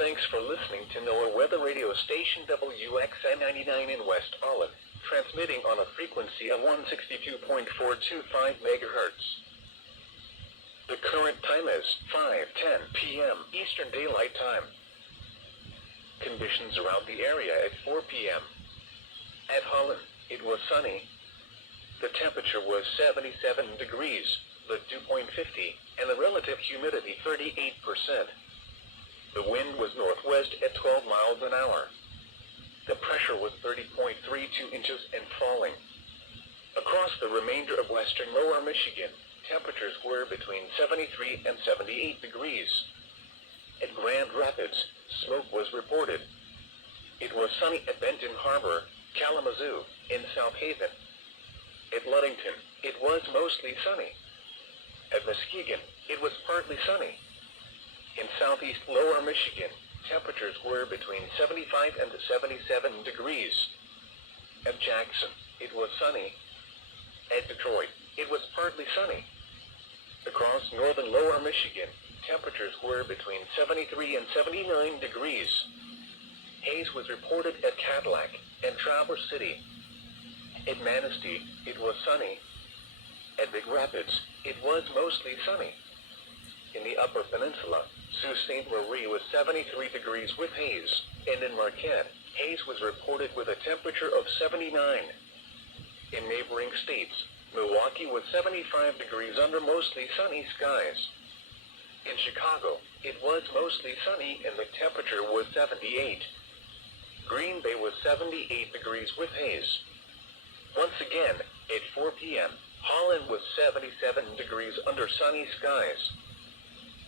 Thanks for listening to NOAA weather radio station WXN99 in West Holland, transmitting on a frequency of 162.425 MHz. The current time is 5:10 p.m. Eastern Daylight Time. Conditions around the area at 4 p.m. At Holland, it was sunny. The temperature was 77 degrees, the dew point 50, and the relative humidity 38%. The wind was northwest at 12 miles an hour. The pressure was 30.32 inches and falling. Across the remainder of western lower Michigan, temperatures were between 73 and 78 degrees. At Grand Rapids, smoke was reported. It was sunny at Benton Harbor, Kalamazoo, and South Haven. At Ludington, it was mostly sunny. At Muskegon, it was partly sunny. In southeast lower Michigan, temperatures were between 75 and 77 degrees. At Jackson, it was sunny. At Detroit, it was partly sunny. Across northern lower Michigan, temperatures were between 73 and 79 degrees. Haze was reported at Cadillac and Traverse City. At Manistee, it was sunny. At Big Rapids, it was mostly sunny. In the Upper Peninsula, Sault Ste. Marie was 73 degrees with haze, and in Marquette, haze was reported with a temperature of 79. In neighboring states, Milwaukee was 75 degrees under mostly sunny skies. In Chicago, it was mostly sunny and the temperature was 78. Green Bay was 78 degrees with haze. Once again, at 4 p.m., Holland was 77 degrees under sunny skies.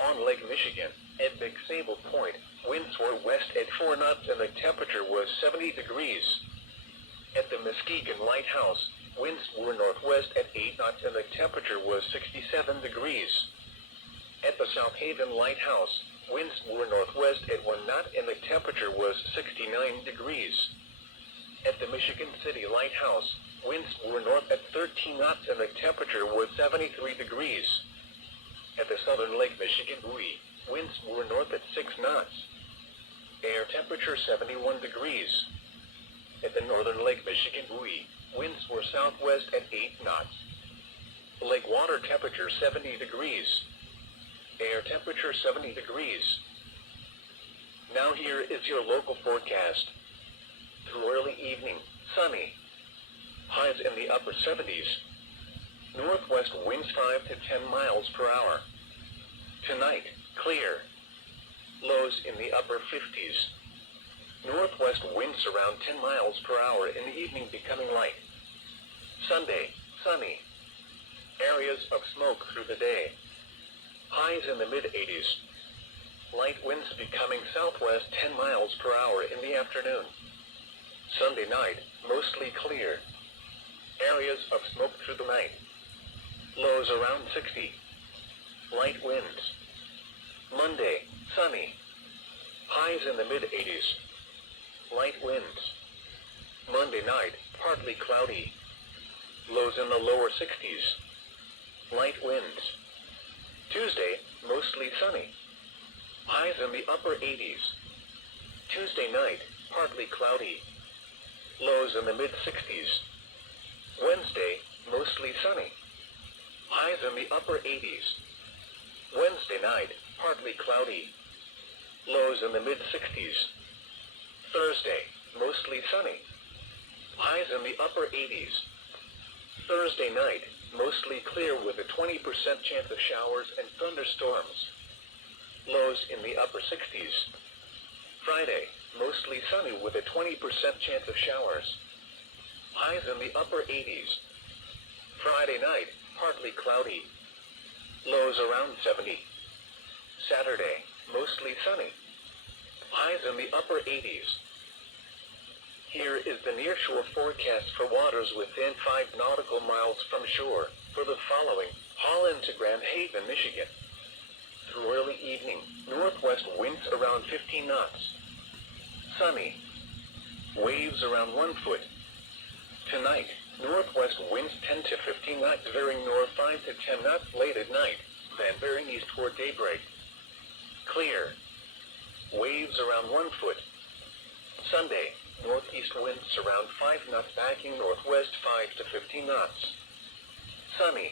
On Lake Michigan, at Big Sable Point, winds were west at 4 knots and the temperature was 70 degrees. At the Muskegon Lighthouse, winds were northwest at 8 knots and the temperature was 67 degrees. At the South Haven Lighthouse, winds were northwest at 1 knot and the temperature was 69 degrees. At the Michigan City Lighthouse, winds were north at 13 knots and the temperature was 73 degrees. At the Southern Lake Michigan buoy, winds were north at 6 knots. Air temperature 71 degrees. At the Northern Lake Michigan buoy, winds were southwest at 8 knots. Lake water temperature 70 degrees. Air temperature 70 degrees. Now here is your local forecast. Through early evening, sunny. Highs in the upper 70s. Northwest winds 5 to 10 miles per hour. Tonight, clear. Lows in the upper 50s. Northwest winds around 10 miles per hour in the evening becoming light. Sunday, sunny. Areas of smoke through the day. Highs in the mid-80s. Light winds becoming southwest 10 miles per hour in the afternoon. Sunday night, mostly clear. Areas of smoke through the night. Lows around 60. Light winds. Monday, sunny. Highs in the mid-80s. Light winds. Monday night, partly cloudy. Lows in the lower 60s. Light winds. Tuesday, mostly sunny. Highs in the upper 80s. Tuesday night, partly cloudy. Lows in the mid-60s. Wednesday, mostly sunny. Highs in the upper 80s. Wednesday night, partly cloudy. Lows in the mid-60s. Thursday, mostly sunny. Highs in the upper 80s. Thursday night, mostly clear with a 20% chance of showers and thunderstorms. Lows in the upper 60s. Friday, mostly sunny with a 20% chance of showers. Highs in the upper 80s. Friday night, partly cloudy. Lows around 70. Saturday, mostly sunny. Highs in the upper 80s. Here is the nearshore forecast for waters within 5 nautical miles from shore for the following: Holland to Grand Haven, Michigan. Through early evening, northwest winds around 15 knots. Sunny. Waves around 1 foot. Tonight, northwest winds 10 to 15 knots veering north 5 to 10 knots late at night, then veering east toward daybreak. Clear. Waves waves around 1 foot. Sunday, northeast winds around 5 knots backing northwest 5 to 15 knots. Sunny.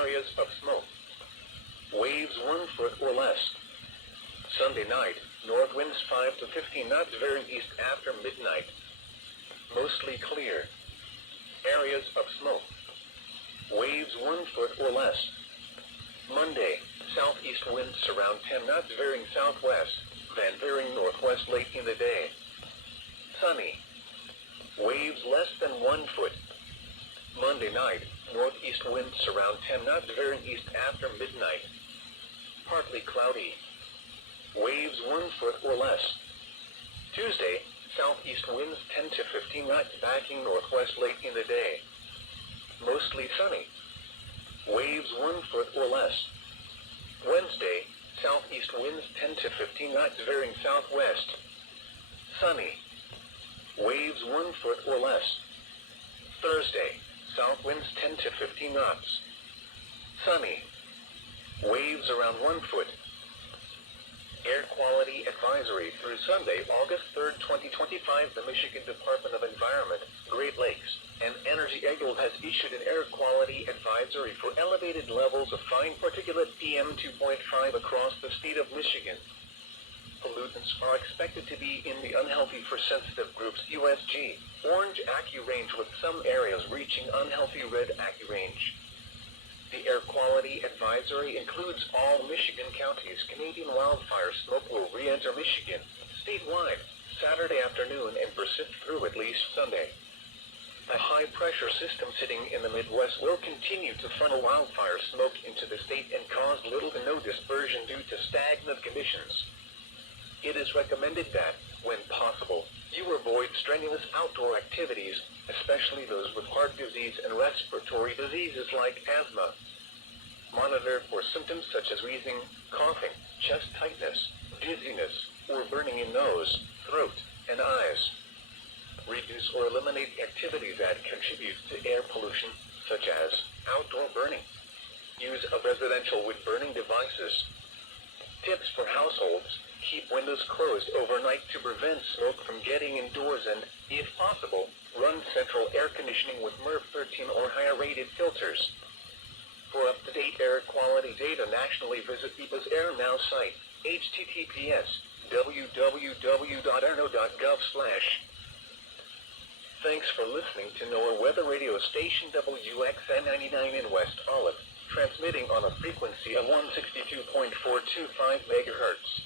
Areas of smoke. Waves 1 foot or less. Sunday night, north winds 5 to 15 knots veering east after midnight. Mostly clear. Areas of smoke. Waves 1 foot or less. Monday, southeast winds around 10 knots veering southwest, then veering northwest late in the day. Sunny. Waves less than 1 foot. Monday night, northeast winds around 10 knots veering east after midnight. Partly cloudy. Waves 1 foot or less. Tuesday, southeast winds 10 to 15 knots backing northwest late in the day. Mostly sunny. Waves 1 foot or less. Wednesday, southeast winds 10 to 15 knots veering southwest. Sunny. Waves 1 foot or less. Thursday, south winds 10 to 15 knots. Sunny. Waves around 1 foot. Air Quality Advisory through Sunday, August 3rd, 2025, the Michigan Department of Environment, Great Lakes, and Energy Eagle has issued an air quality advisory for elevated levels of fine particulate PM 2.5 across the state of Michigan. Pollutants are expected to be in the unhealthy for sensitive groups USG, orange ACU range with some areas reaching unhealthy red ACU range. The air quality advisory includes all Michigan counties. Canadian wildfire smoke will re-enter Michigan statewide Saturday afternoon and persist through at least Sunday. A high-pressure system sitting in the Midwest will continue to funnel wildfire smoke into the state and cause little to no dispersion due to stagnant conditions. It is recommended that, when possible, you avoid strenuous outdoor activities, especially those with heart disease and respiratory diseases like asthma. Monitor for symptoms such as wheezing, coughing, chest tightness, dizziness, or burning in nose, throat, and eyes. Reduce or eliminate activities that contribute to air pollution, such as outdoor burning. Use of residential wood-burning devices. Tips for households: keep windows closed overnight to prevent smoke from getting indoors and, if possible, run central air conditioning with MERV 13 or higher-rated filters. For up-to-date air quality data nationally, visit EPA's Air Now site, https://www.airnow.gov/. Thanks for listening to NOAA Weather Radio Station WXN99 in West Olive, transmitting on a frequency of 162.425 MHz.